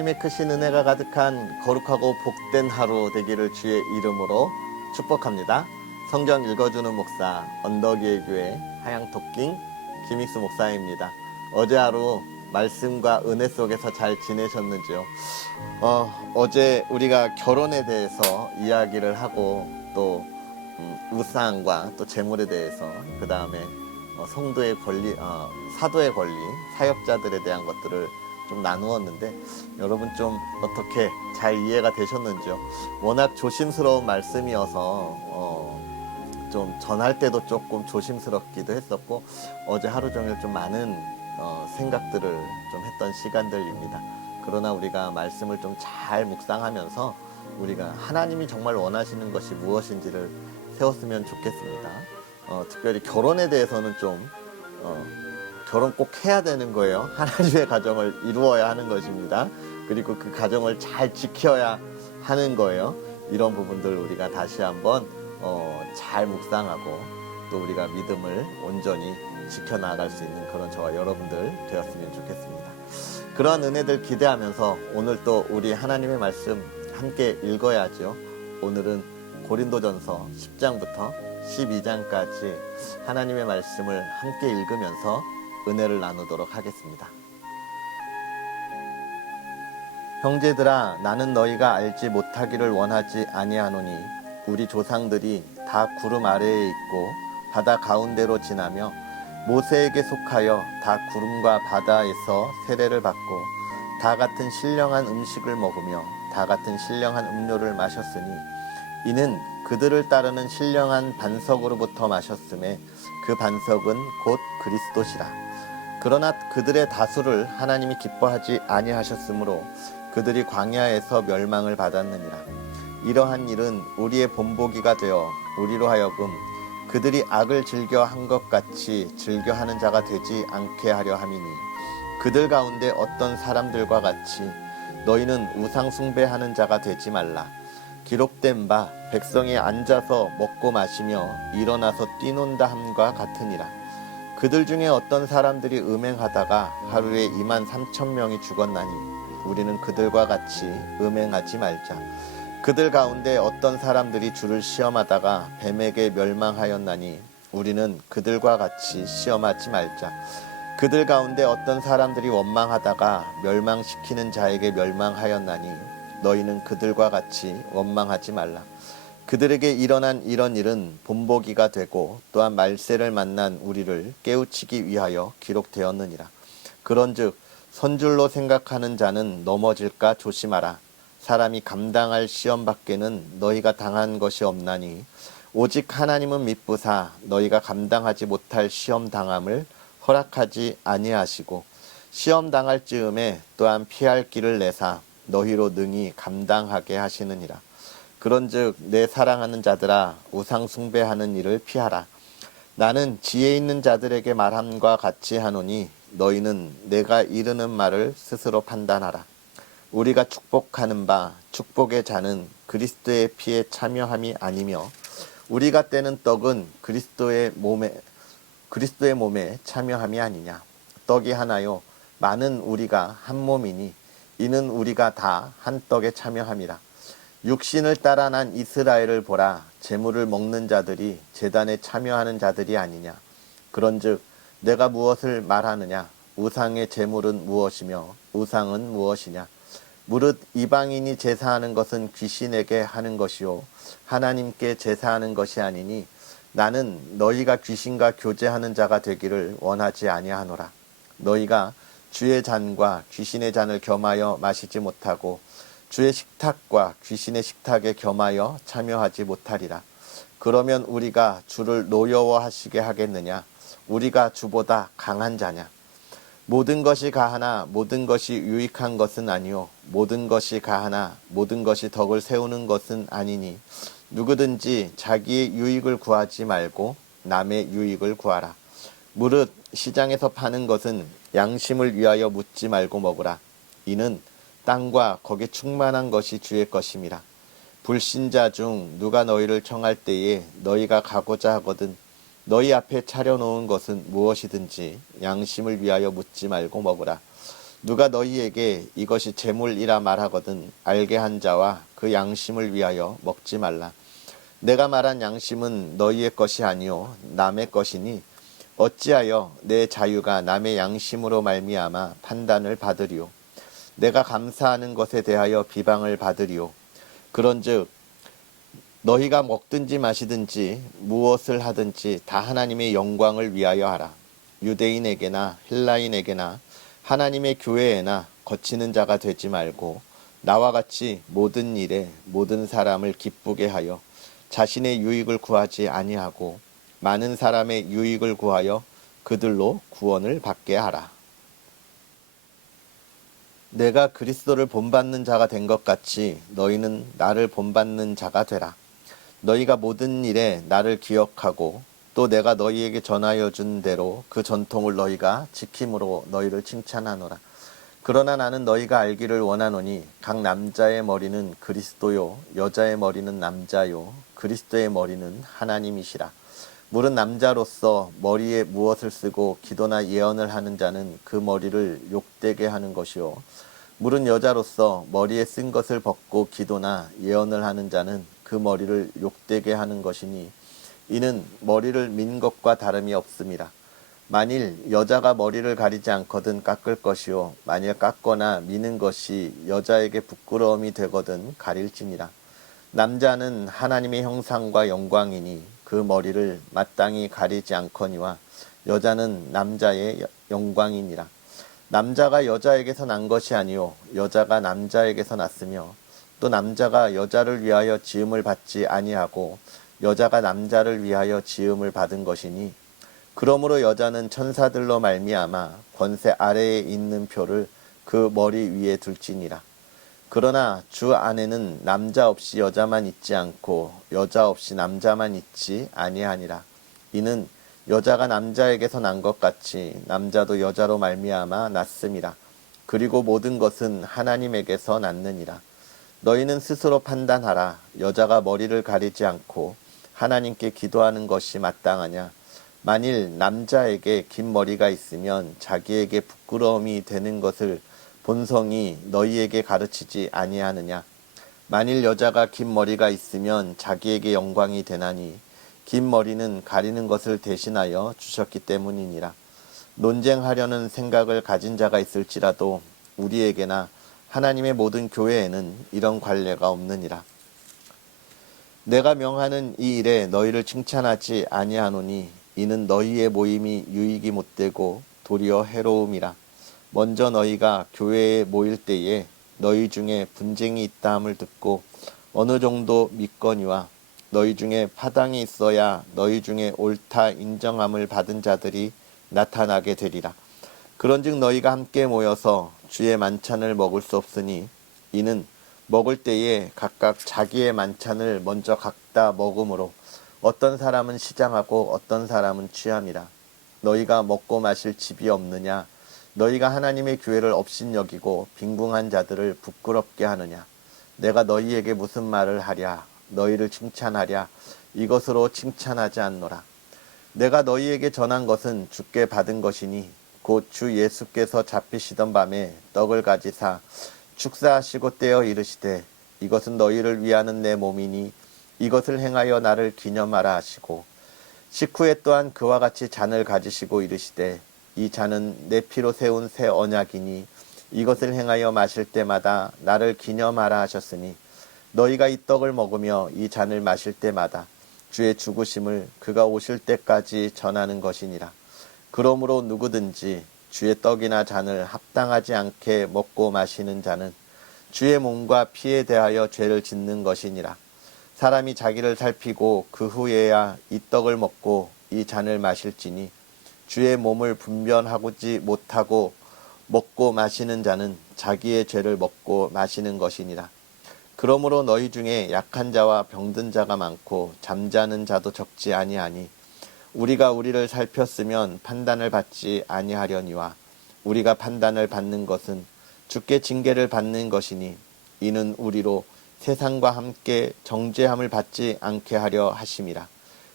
하나님의 크신 은혜가 가득한 거룩하고 복된 하루 되기를 주의 이름으로 축복합니다. 성경 읽어주는 목사 언덕위의 교회 하양토킹 김익수 목사입니다. 어제 하루 말씀과 은혜 속에서 잘 지내셨는지요? 어제 우리가 결혼에 대해서 이야기를 하고 또 우상과 또 재물에 대해서 그 다음에 성도의 권리, 사도의 권리, 사역자들에 대한 것들을 좀 나누었는데 여러분 좀 어떻게 잘 이해가 되셨는지요? 워낙 조심스러운 말씀이어서 좀 전할 때도 조금 조심스럽기도 했었고 어제 하루 종일 좀 많은 생각들을 좀 했던 시간들입니다. 그러나 우리가 말씀을 좀 잘 묵상하면서 우리가 하나님이 정말 원하시는 것이 무엇인지를 세웠으면 좋겠습니다. 특별히 결혼에 대해서는 좀 결혼 꼭 해야 되는 거예요. 하나님의 가정을 이루어야 하는 것입니다. 그리고 그 가정을 잘 지켜야 하는 거예요. 이런 부분들 우리가 다시 한번 잘 묵상하고 또 우리가 믿음을 온전히 지켜나갈 수 있는 그런 저와 여러분들 되었으면 좋겠습니다. 그러한 은혜들 기대하면서 오늘 또 우리 하나님의 말씀 함께 읽어야죠. 오늘은 고린도전서 10장부터 12장까지 하나님의 말씀을 함께 읽으면서 은혜를 나누도록 하겠습니다. 형제들아, 나는 너희가 알지 못하기를 원하지 아니하노니 우리 조상들이 다 구름 아래에 있고 바다 가운데로 지나며 모세에게 속하여 다 구름과 바다에서 세례를 받고 다 같은 신령한 음식을 먹으며 다 같은 신령한 음료를 마셨으니 이는 그들을 따르는 신령한 반석으로부터 마셨음에 그 반석은 곧 그리스도시라. 그러나 그들의 다수를 하나님이 기뻐하지 아니하셨으므로 그들이 광야에서 멸망을 받았느니라. 이러한 일은 우리의 본보기가 되어 우리로 하여금 그들이 악을 즐겨 한 것 같이 즐겨 하는 자가 되지 않게 하려 함이니 그들 가운데 어떤 사람들과 같이 너희는 우상 숭배하는 자가 되지 말라. 기록된 바 백성이 앉아서 먹고 마시며 일어나서 뛰논다 함과 같으니라. 그들 중에 어떤 사람들이 음행하다가 하루에 23,000명이 죽었나니 우리는 그들과 같이 음행하지 말자. 그들 가운데 어떤 사람들이 주를 시험하다가 뱀에게 멸망하였나니 우리는 그들과 같이 시험하지 말자. 그들 가운데 어떤 사람들이 원망하다가 멸망시키는 자에게 멸망하였나니 너희는 그들과 같이 원망하지 말라. 그들에게 일어난 이런 일은 본보기가 되고 또한 말세를 만난 우리를 깨우치기 위하여 기록되었느니라. 그런즉 선줄로 생각하는 자는 넘어질까 조심하라. 사람이 감당할 시험 밖에는 너희가 당한 것이 없나니 오직 하나님은 미쁘사 너희가 감당하지 못할 시험 당함을 허락하지 아니하시고 시험 당할 즈음에 또한 피할 길을 내사 너희로 능히 감당하게 하시느니라. 그런즉 내 사랑하는 자들아, 우상 숭배하는 일을 피하라. 나는 지혜 있는 자들에게 말함과 같이 하노니 너희는 내가 이르는 말을 스스로 판단하라. 우리가 축복하는 바 축복의 잔은 그리스도의 피에 참여함이 아니며 우리가 떼는 떡은 그리스도의 몸에 참여함이 아니냐. 떡이 하나요 많은 우리가 한 몸이니 이는 우리가 다 한 떡에 참여함이라. 육신을 따라 난 이스라엘을 보라. 제물을 먹는 자들이 제단에 참여하는 자들이 아니냐. 그런즉 내가 무엇을 말하느냐. 우상의 제물은 무엇이며 우상은 무엇이냐. 무릇 이방인이 제사하는 것은 귀신에게 하는 것이요 하나님께 제사하는 것이 아니니 나는 너희가 귀신과 교제하는 자가 되기를 원하지 아니하노라. 너희가 주의 잔과 귀신의 잔을 겸하여 마시지 못하고 주의 식탁과 귀신의 식탁에 겸하여 참여하지 못하리라. 그러면 우리가 주를 노여워하시게 하겠느냐. 우리가 주보다 강한 자냐. 모든 것이 가하나 모든 것이 유익한 것은 아니요 모든 것이 가하나 모든 것이 덕을 세우는 것은 아니니 누구든지 자기의 유익을 구하지 말고 남의 유익을 구하라. 무릇 시장에서 파는 것은 양심을 위하여 묻지 말고 먹으라. 이는 땅과 거기 충만한 것이 주의 것임이라. 불신자 중 누가 너희를 청할 때에 너희가 가고자 하거든 너희 앞에 차려놓은 것은 무엇이든지 양심을 위하여 묻지 말고 먹으라. 누가 너희에게 이것이 재물이라 말하거든 알게 한 자와 그 양심을 위하여 먹지 말라. 내가 말한 양심은 너희의 것이 아니요 남의 것이니 어찌하여 내 자유가 남의 양심으로 말미암아 판단을 받으리요. 내가 감사하는 것에 대하여 비방을 받으리요. 그런즉 너희가 먹든지 마시든지 무엇을 하든지 다 하나님의 영광을 위하여 하라. 유대인에게나 헬라인에게나 하나님의 교회에나 거치는 자가 되지 말고 나와 같이 모든 일에 모든 사람을 기쁘게 하여 자신의 유익을 구하지 아니하고 많은 사람의 유익을 구하여 그들로 구원을 받게 하라. 내가 그리스도를 본받는 자가 된 것 같이 너희는 나를 본받는 자가 되라. 너희가 모든 일에 나를 기억하고 또 내가 너희에게 전하여 준 대로 그 전통을 너희가 지킴으로 너희를 칭찬하노라. 그러나 나는 너희가 알기를 원하노니 각 남자의 머리는 그리스도요 여자의 머리는 남자요 그리스도의 머리는 하나님이시라. 물은 남자로서 머리에 무엇을 쓰고 기도나 예언을 하는 자는 그 머리를 욕되게 하는 것이요 물은 여자로서 머리에 쓴 것을 벗고 기도나 예언을 하는 자는 그 머리를 욕되게 하는 것이니 이는 머리를 민 것과 다름이 없음이라. 만일 여자가 머리를 가리지 않거든 깎을 것이요 만일 깎거나 미는 것이 여자에게 부끄러움이 되거든 가릴지니라. 남자는 하나님의 형상과 영광이니 그 머리를 마땅히 가리지 않거니와 여자는 남자의 영광이니라. 남자가 여자에게서 난 것이 아니요 여자가 남자에게서 났으며 또 남자가 여자를 위하여 지음을 받지 아니하고 여자가 남자를 위하여 지음을 받은 것이니 그러므로 여자는 천사들로 말미암아 권세 아래에 있는 표를 그 머리 위에 둘지니라. 그러나 주 안에는 남자 없이 여자만 있지 않고 여자 없이 남자만 있지 아니하니라. 이는 여자가 남자에게서 난 것 같이 남자도 여자로 말미암아 났음이라. 그리고 모든 것은 하나님에게서 났느니라. 너희는 스스로 판단하라. 여자가 머리를 가리지 않고 하나님께 기도하는 것이 마땅하냐. 만일 남자에게 긴 머리가 있으면 자기에게 부끄러움이 되는 것을 본성이 너희에게 가르치지 아니하느냐. 만일 여자가 긴 머리가 있으면 자기에게 영광이 되나니 긴 머리는 가리는 것을 대신하여 주셨기 때문이니라. 논쟁하려는 생각을 가진 자가 있을지라도 우리에게나 하나님의 모든 교회에는 이런 관례가 없느니라. 내가 명하는 이 일에 너희를 칭찬하지 아니하노니 이는 너희의 모임이 유익이 못되고 도리어 해로움이라. 먼저 너희가 교회에 모일 때에 너희 중에 분쟁이 있다 함을 듣고 어느 정도 믿거니와 너희 중에 파당이 있어야 너희 중에 옳다 인정함을 받은 자들이 나타나게 되리라. 그런즉 너희가 함께 모여서 주의 만찬을 먹을 수 없으니 이는 먹을 때에 각각 자기의 만찬을 먼저 각다 먹음으로 어떤 사람은 시장하고 어떤 사람은 취함이라. 너희가 먹고 마실 집이 없느냐. 너희가 하나님의 교회를 업신여기고 빈궁한 자들을 부끄럽게 하느냐. 내가 너희에게 무슨 말을 하랴. 너희를 칭찬하랴. 이것으로 칭찬하지 않노라. 내가 너희에게 전한 것은 주께 받은 것이니 곧 주 예수께서 잡히시던 밤에 떡을 가지사 축사하시고 떼어 이르시되 이것은 너희를 위하는 내 몸이니 이것을 행하여 나를 기념하라 하시고 식후에 또한 그와 같이 잔을 가지시고 이르시되 이 잔은 내 피로 세운 새 언약이니 이것을 행하여 마실 때마다 나를 기념하라 하셨으니 너희가 이 떡을 먹으며 이 잔을 마실 때마다 주의 죽으심을 그가 오실 때까지 전하는 것이니라. 그러므로 누구든지 주의 떡이나 잔을 합당하지 않게 먹고 마시는 자는 주의 몸과 피에 대하여 죄를 짓는 것이니라. 사람이 자기를 살피고 그 후에야 이 떡을 먹고 이 잔을 마실지니 주의 몸을 분별하지 못하고 먹고 마시는 자는 자기의 죄를 먹고 마시는 것이니라. 그러므로 너희 중에 약한 자와 병든 자가 많고 잠자는 자도 적지 아니하니 우리가 우리를 살폈으면 판단을 받지 아니하려니와 우리가 판단을 받는 것은 주께 징계를 받는 것이니 이는 우리로 세상과 함께 정죄함을 받지 않게 하려 하심이라.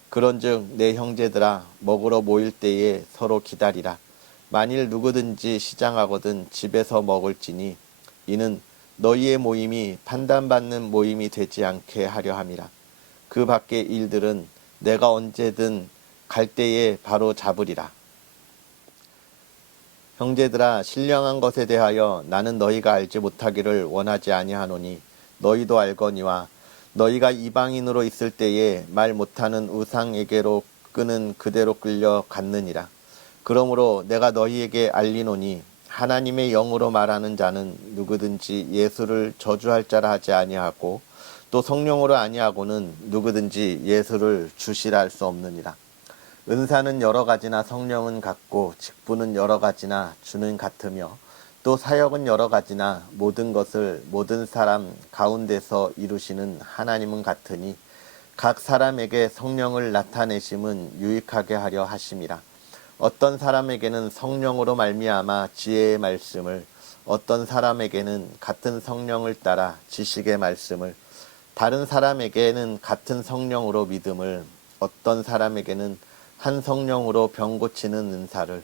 그런즉 내 형제들아 먹으러 모일 때에 서로 기다리라. 만일 누구든지 시장하거든 집에서 먹을지니 이는 너희의 모임이 판단받는 모임이 되지 않게 하려 함이라. 그 밖의 일들은 내가 언제든 갈 때에 바로 잡으리라. 형제들아, 신령한 것에 대하여 나는 너희가 알지 못하기를 원하지 아니하노니 너희도 알거니와 너희가 이방인으로 있을 때에 말 못하는 우상에게로 끄는 그대로 끌려 갔느니라. 그러므로 내가 너희에게 알리노니 하나님의 영으로 말하는 자는 누구든지 예수를 저주할 자라 하지 아니하고 또 성령으로 아니하고는 누구든지 예수를 주시라 할 수 없느니라. 은사는 여러 가지나 성령은 같고 직분은 여러 가지나 주는 같으며 또 사역은 여러 가지나 모든 것을 모든 사람 가운데서 이루시는 하나님은 같으니 각 사람에게 성령을 나타내심은 유익하게 하려 하심이라. 어떤 사람에게는 성령으로 말미암아 지혜의 말씀을, 어떤 사람에게는 같은 성령을 따라 지식의 말씀을, 다른 사람에게는 같은 성령으로 믿음을, 어떤 사람에게는 한 성령으로 병 고치는 은사를,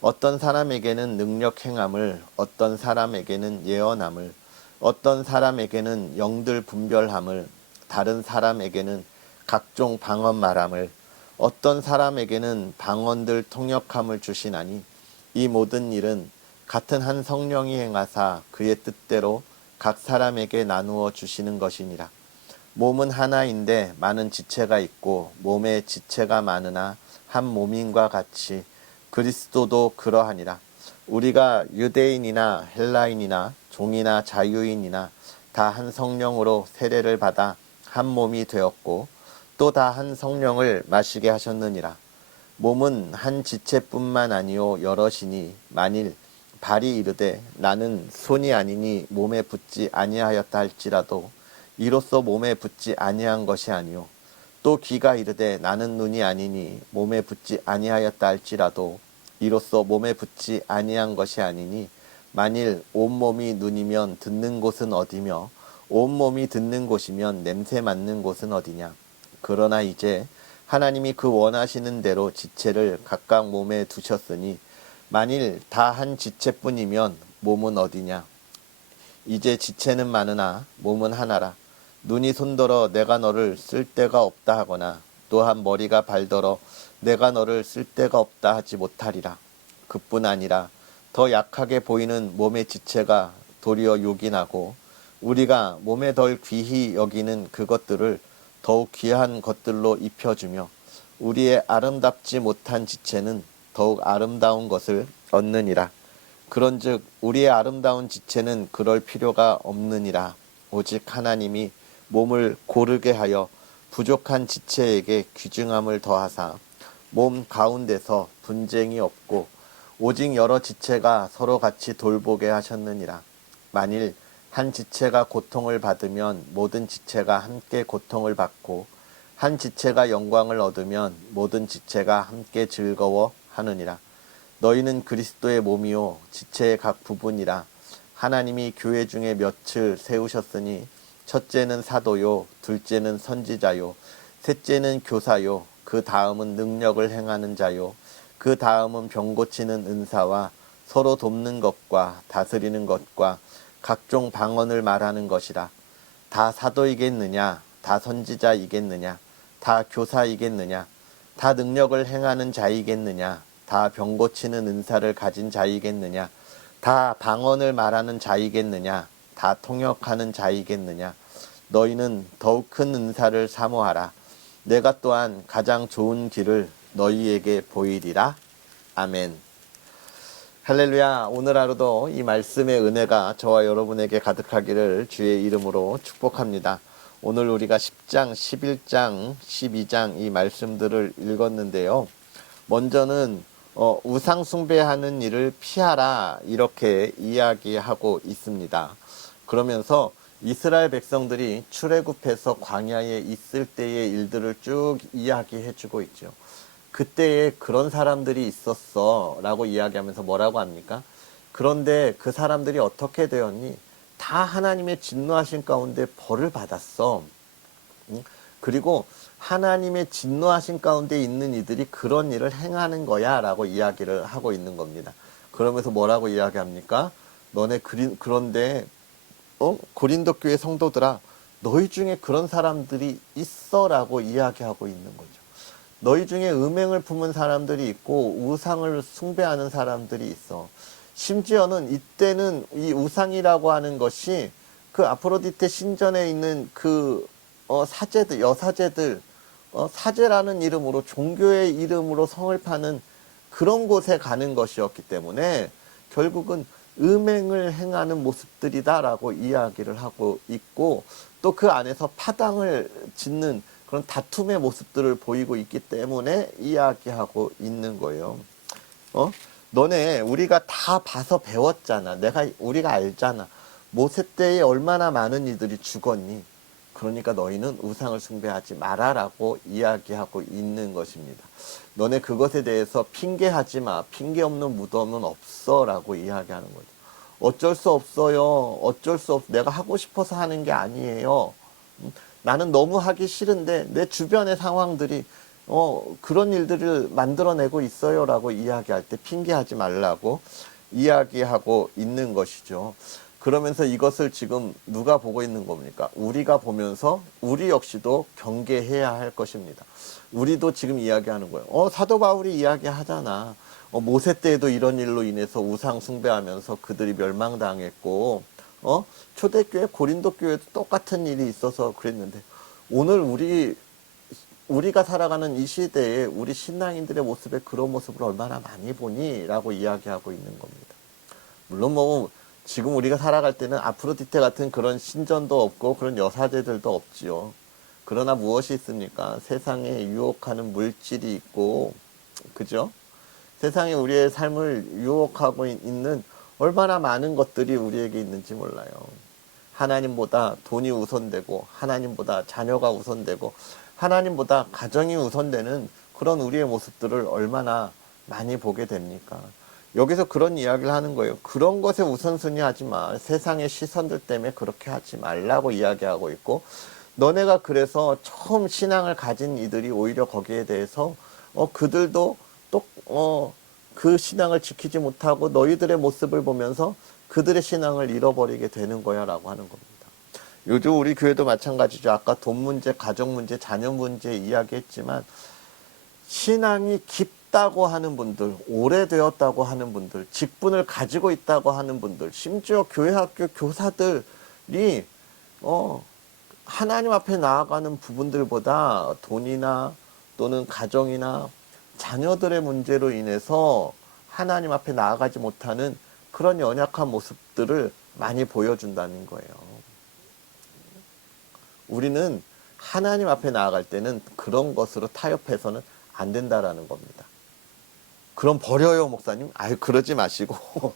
어떤 사람에게는 능력 행함을, 어떤 사람에게는 예언함을, 어떤 사람에게는 영들 분별함을, 다른 사람에게는 각종 방언 말함을, 어떤 사람에게는 방언들 통역함을 주시나니 이 모든 일은 같은 한 성령이 행하사 그의 뜻대로 각 사람에게 나누어 주시는 것이니라. 몸은 하나인데 많은 지체가 있고 몸에 지체가 많으나 한 몸인과 같이 그리스도도 그러하니라. 우리가 유대인이나 헬라인이나 종이나 자유인이나 다 한 성령으로 세례를 받아 한 몸이 되었고 또 다 한 성령을 마시게 하셨느니라. 몸은 한 지체뿐만 아니요 여럿이니 만일 발이 이르되 나는 손이 아니니 몸에 붙지 아니하였다 할지라도 이로써 몸에 붙지 아니한 것이 아니요 또 귀가 이르되 나는 눈이 아니니 몸에 붙지 아니하였다 할지라도 이로써 몸에 붙지 아니한 것이 아니니 만일 온몸이 눈이면 듣는 곳은 어디며 온몸이 듣는 곳이면 냄새 맡는 곳은 어디냐. 그러나 이제 하나님이 그 원하시는 대로 지체를 각각 몸에 두셨으니 만일 다 한 지체뿐이면 몸은 어디냐. 이제 지체는 많으나 몸은 하나라. 눈이 손들어 내가 너를 쓸 데가 없다 하거나 또한 머리가 발더러 내가 너를 쓸 데가 없다 하지 못하리라. 그뿐 아니라 더 약하게 보이는 몸의 지체가 도리어 요긴하고 우리가 몸에 덜 귀히 여기는 그것들을 더욱 귀한 것들로 입혀주며 우리의 아름답지 못한 지체는 더욱 아름다운 것을 얻느니라. 그런즉 우리의 아름다운 지체는 그럴 필요가 없느니라. 오직 하나님이 몸을 고르게 하여 부족한 지체에게 귀중함을 더하사 몸 가운데서 분쟁이 없고 오직 여러 지체가 서로 같이 돌보게 하셨느니라. 만일 한 지체가 고통을 받으면 모든 지체가 함께 고통을 받고 한 지체가 영광을 얻으면 모든 지체가 함께 즐거워 하느니라. 너희는 그리스도의 몸이요 지체의 각 부분이라. 하나님이 교회 중에 몇을 세우셨으니 첫째는 사도요 둘째는 선지자요 셋째는 교사요 그 다음은 능력을 행하는 자요 그 다음은 병 고치는 은사와 서로 돕는 것과 다스리는 것과 각종 방언을 말하는 것이라. 다 사도이겠느냐 다 선지자이겠느냐 다 교사이겠느냐 다 능력을 행하는 자이겠느냐 다 병 고치는 은사를 가진 자이겠느냐 다 방언을 말하는 자이겠느냐 다 통역하는 자이겠느냐. 너희는 더욱 큰 은사를 사모하라. 내가 또한 가장 좋은 길을 너희에게 보이리라. 아멘. 할렐루야. 오늘 하루도 이 말씀의 은혜가 저와 여러분에게 가득하기를 주의 이름으로 축복합니다. 오늘 우리가 10장, 11장, 12장 이 말씀들을 읽었는데요. 먼저는 우상 숭배하는 일을 피하라 이렇게 이야기하고 있습니다. 그러면서 이스라엘 백성들이 출애굽해서 광야에 있을 때의 일들을 쭉 이야기해주고 있죠. 그때에 그런 사람들이 있었어 라고 이야기하면서 뭐라고 합니까? 그런데 그 사람들이 어떻게 되었니? 다 하나님의 진노하신 가운데 벌을 받았어. 그리고 하나님의 진노하신 가운데 있는 이들이 그런 일을 행하는 거야 라고 이야기를 하고 있는 겁니다. 그러면서 뭐라고 이야기합니까? 너네 그런데 고린도 교회 성도들아, 너희 중에 그런 사람들이 있어 라고 이야기하고 있는 거죠. 너희 중에 음행을 품은 사람들이 있고 우상을 숭배하는 사람들이 있어. 심지어는 이때는 이 우상이라고 하는 것이 그 아프로디테 신전에 있는 그 사제들, 여사제들, 사제라는 이름으로, 종교의 이름으로 성을 파는 그런 곳에 가는 것이었기 때문에 결국은 음행을 행하는 모습들이다라고 이야기를 하고 있고, 또 그 안에서 파당을 짓는 그런 다툼의 모습들을 보이고 있기 때문에 이야기하고 있는 거예요. 너네 우리가 다 봐서 배웠잖아. 우리가 알잖아. 모세 때에 얼마나 많은 이들이 죽었니? 그러니까 너희는 우상을 숭배하지 마라라고 이야기하고 있는 것입니다. 너네 그것에 대해서 핑계하지 마. 핑계 없는 무덤은 없어라고 이야기하는 거죠. 어쩔 수 없어요. 어쩔 수 없어. 내가 하고 싶어서 하는 게 아니에요. 나는 너무 하기 싫은데 내 주변의 상황들이 그런 일들을 만들어내고 있어요라고 이야기할 때 핑계하지 말라고 이야기하고 있는 것이죠. 그러면서 이것을 지금 누가 보고 있는 겁니까? 우리가 보면서 우리 역시도 경계해야 할 것입니다. 우리도 지금 이야기하는 거예요. 사도 바울이 이야기하잖아. 모세 때에도 이런 일로 인해서 우상 숭배하면서 그들이 멸망당했고, 초대교회 고린도 교회도 똑같은 일이 있어서 그랬는데, 오늘 우리가 살아가는 이 시대에 우리 신앙인들의 모습에 그런 모습을 얼마나 많이 보니? 라고 이야기하고 있는 겁니다. 물론 뭐 지금 우리가 살아갈 때는 아프로디테 같은 그런 신전도 없고 그런 여사제들도 없지요. 그러나 무엇이 있습니까? 세상에 유혹하는 물질이 있고, 그죠? 세상에 우리의 삶을 유혹하고 있는 얼마나 많은 것들이 우리에게 있는지 몰라요. 하나님보다 돈이 우선되고, 하나님보다 자녀가 우선되고, 하나님보다 가정이 우선되는 그런 우리의 모습들을 얼마나 많이 보게 됩니까? 여기서 그런 이야기를 하는 거예요. 그런 것에 우선순위 하지 마. 세상의 시선들 때문에 그렇게 하지 말라고 이야기하고 있고, 너네가 그래서 처음 신앙을 가진 이들이 오히려 거기에 대해서 그들도 또 그 신앙을 지키지 못하고 너희들의 모습을 보면서 그들의 신앙을 잃어버리게 되는 거야 라고 하는 겁니다. 요즘 우리 교회도 마찬가지죠. 아까 돈 문제, 가정 문제, 자녀 문제 이야기했지만, 신앙이 깊다고 하는 분들, 오래되었다고 하는 분들, 직분을 가지고 있다고 하는 분들, 심지어 교회 학교 교사들이 하나님 앞에 나아가는 부분들보다 돈이나 또는 가정이나 자녀들의 문제로 인해서 하나님 앞에 나아가지 못하는 그런 연약한 모습들을 많이 보여준다는 거예요. 우리는 하나님 앞에 나아갈 때는 그런 것으로 타협해서는 안 된다라는 겁니다. 그럼 버려요, 목사님? 아유, 그러지 마시고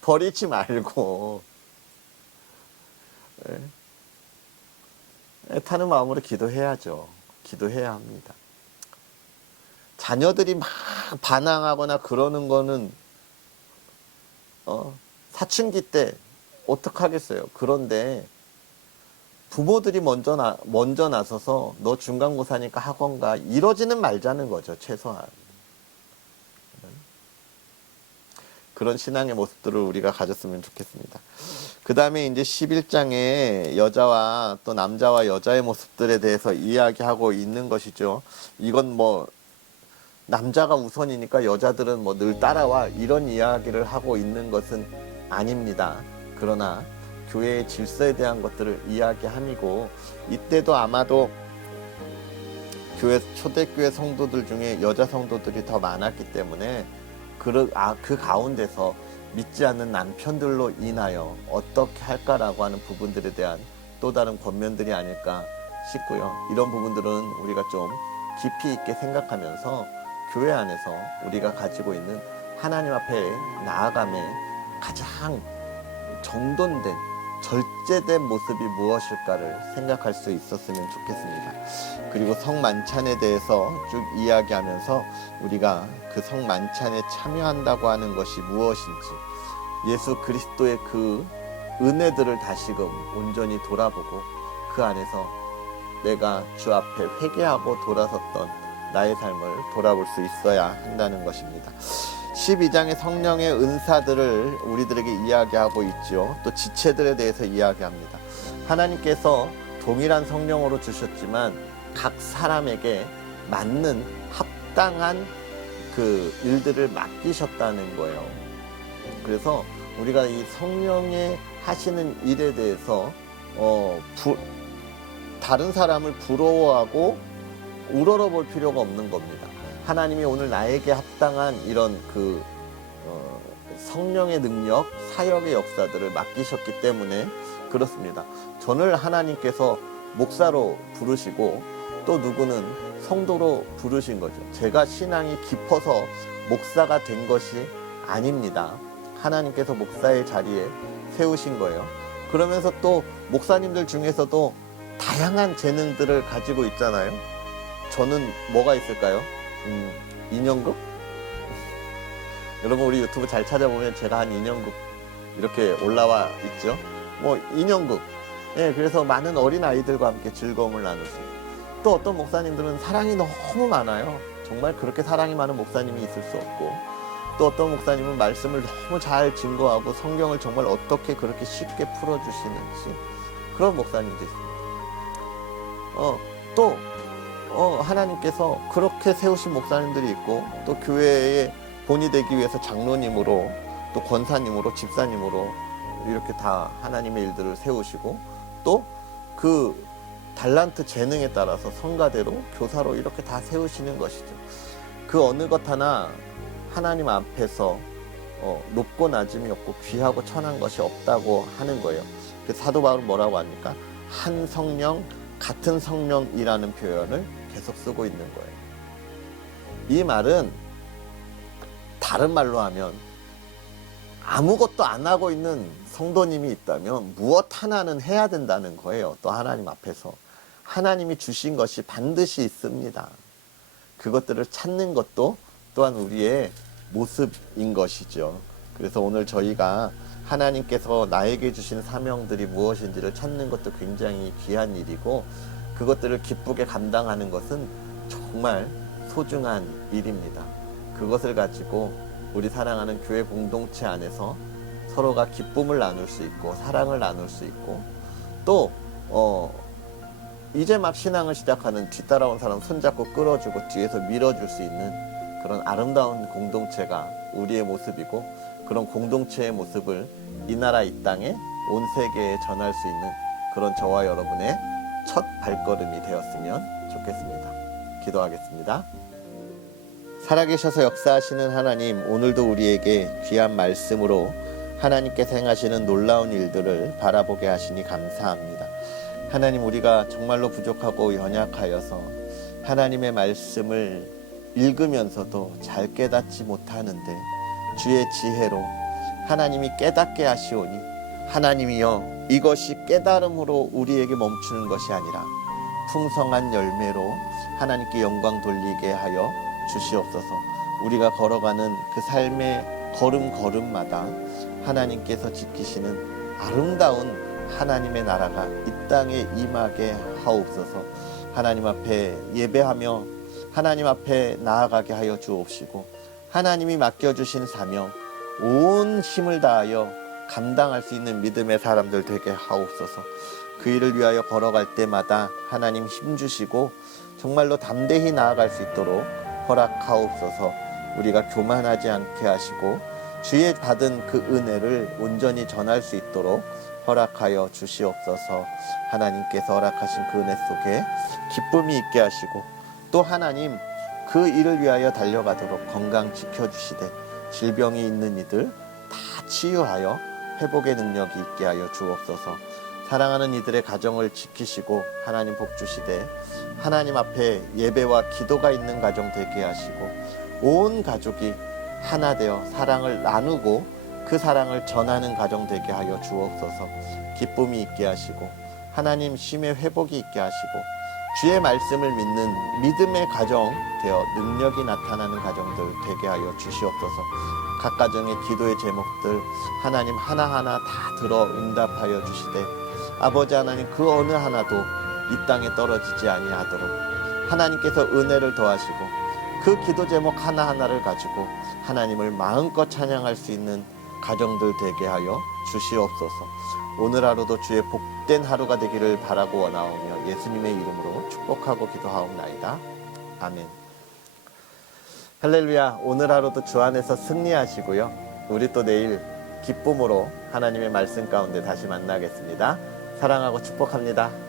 버리지 말고 애타는 마음으로 기도해야죠. 기도해야 합니다. 자녀들이 막 반항하거나 그러는 거는 사춘기 때 어떡하겠어요. 그런데 부모들이 먼저 나서서 너 중간고사니까 학원 가, 이러지는 말자는 거죠. 최소한 그런 신앙의 모습들을 우리가 가졌으면 좋겠습니다. 그 다음에 이제 11장에 여자와 또 남자와 여자의 모습들에 대해서 이야기하고 있는 것이죠. 이건 뭐 남자가 우선이니까 여자들은 뭐 늘 따라와, 이런 이야기를 하고 있는 것은 아닙니다. 그러나 교회의 질서에 대한 것들을 이야기함이고, 이때도 아마도 초대교회 성도들 중에 여자 성도들이 더 많았기 때문에 그 가운데서 믿지 않는 남편들로 인하여 어떻게 할까라고 하는 부분들에 대한 또 다른 권면들이 아닐까 싶고요. 이런 부분들은 우리가 좀 깊이 있게 생각하면서 교회 안에서 우리가 가지고 있는 하나님 앞에 나아감의 가장 정돈된, 절제된 모습이 무엇일까를 생각할 수 있었으면 좋겠습니다. 그리고 성만찬에 대해서 쭉 이야기하면서 우리가 그 성만찬에 참여한다고 하는 것이 무엇인지, 예수 그리스도의 그 은혜들을 다시금 온전히 돌아보고 그 안에서 내가 주 앞에 회개하고 돌아섰던 나의 삶을 돌아볼 수 있어야 한다는 것입니다. 12장의 성령의 은사들을 우리들에게 이야기하고 있죠. 또 지체들에 대해서 이야기합니다. 하나님께서 동일한 성령으로 주셨지만 각 사람에게 맞는 합당한 그 일들을 맡기셨다는 거예요. 그래서 우리가 이 성령의 하시는 일에 대해서 다른 사람을 부러워하고 우러러볼 필요가 없는 겁니다. 하나님이 오늘 나에게 합당한 이런 성령의 능력, 사역의 역사들을 맡기셨기 때문에 그렇습니다. 저를 하나님께서 목사로 부르시고 또 누구는 성도로 부르신 거죠. 제가 신앙이 깊어서 목사가 된 것이 아닙니다. 하나님께서 목사의 자리에 세우신 거예요. 그러면서 또 목사님들 중에서도 다양한 재능들을 가지고 있잖아요. 저는 뭐가 있을까요? 인형극? 여러분 우리 유튜브 잘 찾아보면 제가 한 인형극 이렇게 올라와 있죠. 인형극. 예, 그래서 많은 어린 아이들과 함께 즐거움을 나눌 수 있고, 또 어떤 목사님들은 사랑이 너무 많아요. 정말 그렇게 사랑이 많은 목사님이 있을 수 없고, 또 어떤 목사님은 말씀을 너무 잘 증거하고 성경을 정말 어떻게 그렇게 쉽게 풀어주시는지 그런 목사님도 있습니다. 또 하나님께서 그렇게 세우신 목사님들이 있고, 또 교회의 본이 되기 위해서 장로님으로, 또 권사님으로, 집사님으로 이렇게 다 하나님의 일들을 세우시고, 또 그 달란트 재능에 따라서 성가대로, 교사로 이렇게 다 세우시는 것이죠. 그 어느 것 하나 하나님 앞에서 높고 낮음이 없고 귀하고 천한 것이 없다고 하는 거예요. 사도 바울은 뭐라고 합니까? 한 성령, 같은 성령이라는 표현을 계속 쓰고 있는 거예요. 이 말은 다른 말로 하면 아무것도 안 하고 있는 성도님이 있다면 무엇 하나는 해야 된다는 거예요. 또 하나님 앞에서 하나님이 주신 것이 반드시 있습니다. 그것들을 찾는 것도 또한 우리의 모습인 것이죠. 그래서 오늘 저희가 하나님께서 나에게 주신 사명들이 무엇인지를 찾는 것도 굉장히 귀한 일이고, 그것들을 기쁘게 감당하는 것은 정말 소중한 일입니다. 그것을 가지고 우리 사랑하는 교회 공동체 안에서 서로가 기쁨을 나눌 수 있고 사랑을 나눌 수 있고, 또 이제 막 신앙을 시작하는 뒤따라온 사람 손잡고 끌어주고 뒤에서 밀어줄 수 있는 그런 아름다운 공동체가 우리의 모습이고, 그런 공동체의 모습을 이 나라 이 땅에 온 세계에 전할 수 있는 그런 저와 여러분의 첫 발걸음이 되었으면 좋겠습니다. 기도하겠습니다. 살아계셔서 역사하시는 하나님, 오늘도 우리에게 귀한 말씀으로 하나님께서 행하시는 놀라운 일들을 바라보게 하시니 감사합니다. 하나님, 우리가 정말로 부족하고 연약하여서 하나님의 말씀을 읽으면서도 잘 깨닫지 못하는데 주의 지혜로 하나님이 깨닫게 하시오니, 하나님이여, 이것이 깨달음으로 우리에게 멈추는 것이 아니라 풍성한 열매로 하나님께 영광 돌리게 하여 주시옵소서. 우리가 걸어가는 그 삶의 걸음걸음마다 하나님께서 지키시는 아름다운 하나님의 나라가 이 땅에 임하게 하옵소서. 하나님 앞에 예배하며 하나님 앞에 나아가게 하여 주옵시고, 하나님이 맡겨주신 사명 온 힘을 다하여 감당할 수 있는 믿음의 사람들 되게 하옵소서. 그 일을 위하여 걸어갈 때마다 하나님 힘주시고 정말로 담대히 나아갈 수 있도록 허락하옵소서. 우리가 교만하지 않게 하시고 주의 받은 그 은혜를 온전히 전할 수 있도록 허락하여 주시옵소서. 하나님께서 허락하신 그 은혜 속에 기쁨이 있게 하시고, 또 하나님 그 일을 위하여 달려가도록 건강 지켜주시되 질병이 있는 이들 다 치유하여 회복의 능력이 있게 하여 주옵소서. 사랑하는 이들의 가정을 지키시고 하나님 복 주시되 하나님 앞에 예배와 기도가 있는 가정 되게 하시고, 온 가족이 하나 되어 사랑을 나누고 그 사랑을 전하는 가정 되게 하여 주옵소서. 기쁨이 있게 하시고 하나님 쉼의 회복이 있게 하시고 주의 말씀을 믿는 믿음의 가정 되어 능력이 나타나는 가정들 되게 하여 주시옵소서. 각 가정의 기도의 제목들 하나님 하나하나 다 들어 응답하여 주시되, 아버지 하나님 그 어느 하나도 이 땅에 떨어지지 아니하도록 하나님께서 은혜를 더하시고 그 기도 제목 하나하나를 가지고 하나님을 마음껏 찬양할 수 있는 가정들 되게 하여 주시옵소서. 오늘 하루도 주의 복된 하루가 되기를 바라고 원하오며 예수님의 이름으로 축복하고 기도하옵나이다. 아멘. 할렐루야. 오늘 하루도 주 안에서 승리하시고요. 우리 또 내일 기쁨으로 하나님의 말씀 가운데 다시 만나겠습니다. 사랑하고 축복합니다.